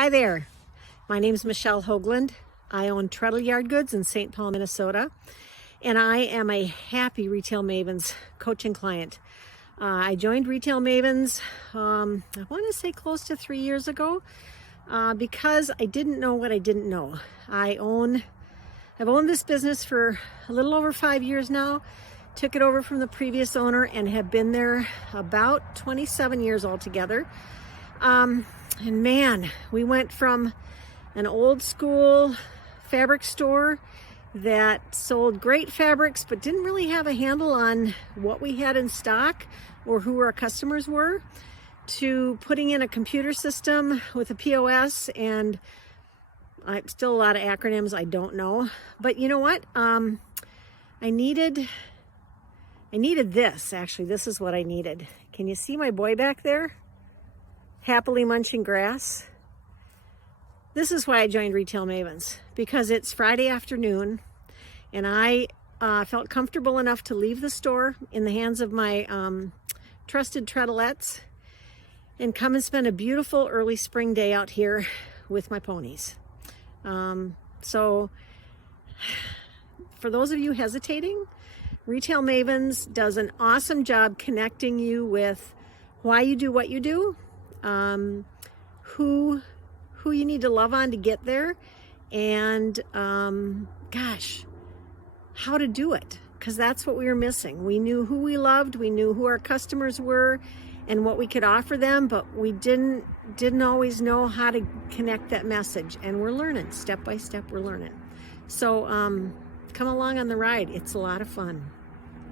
Hi there, my name is Michele Hoagland. I own Treadle Yard Goods in St. Paul, Minnesota, and I am a happy Retail Mavens coaching client. I joined Retail Mavens, I want to say close to 3 years ago, because I didn't know what I didn't know. I've owned this business for a little over 5 years now, took it over from the previous owner and have been there about 27 years altogether. And man, we went from an old school fabric store that sold great fabrics but didn't really have a handle on what we had in stock or who our customers were, to putting in a computer system with a POS, and still a lot of acronyms I don't know. But you know what? I needed this. Actually, this is what I needed. Can you see my boy back there? Happily munching grass. This is why I joined Retail Mavens, because it's Friday afternoon and I felt comfortable enough to leave the store in the hands of my trusted treadlettes and come and spend a beautiful early spring day out here with my ponies. So for those of you hesitating, Retail Mavens does an awesome job connecting you with why you do what you do, who you need to love on to get there, and gosh, how to do it, because that's what we were missing. We knew who we loved, we knew who our customers were and what we could offer them, but we didn't always know how to connect that message, and we're learning step by step. We're learning. So come along on the ride. It's a lot of fun.